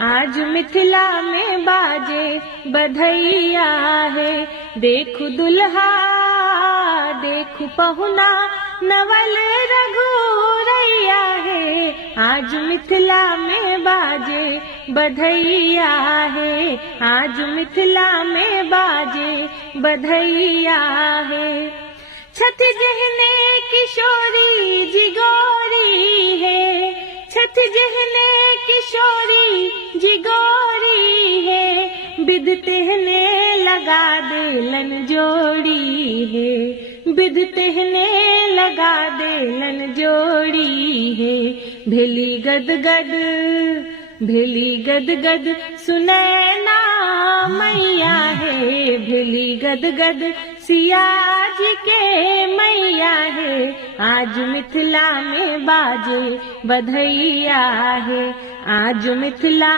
आज मिथिला में बाजे बधैया है। देखु दुल्हा देखु पहुना नवल रघुरैया है। आज मिथिला में बाजे बधैया है। आज मिथिला में बाजे बधैया है। छठ जहने किशोरी जिगोरी है। छठ जहने किशोरी जिगोरी है। बिद तेहने लगा देलन जोड़ी है। बिद तेहने लगा देलन जोड़ी है। भेली गद गद भेली गद गद सुनैना मैया है। भेली गद गद सिया जी के मैया है। आज मिथिला में बाजे बधैया है। आज मिथिला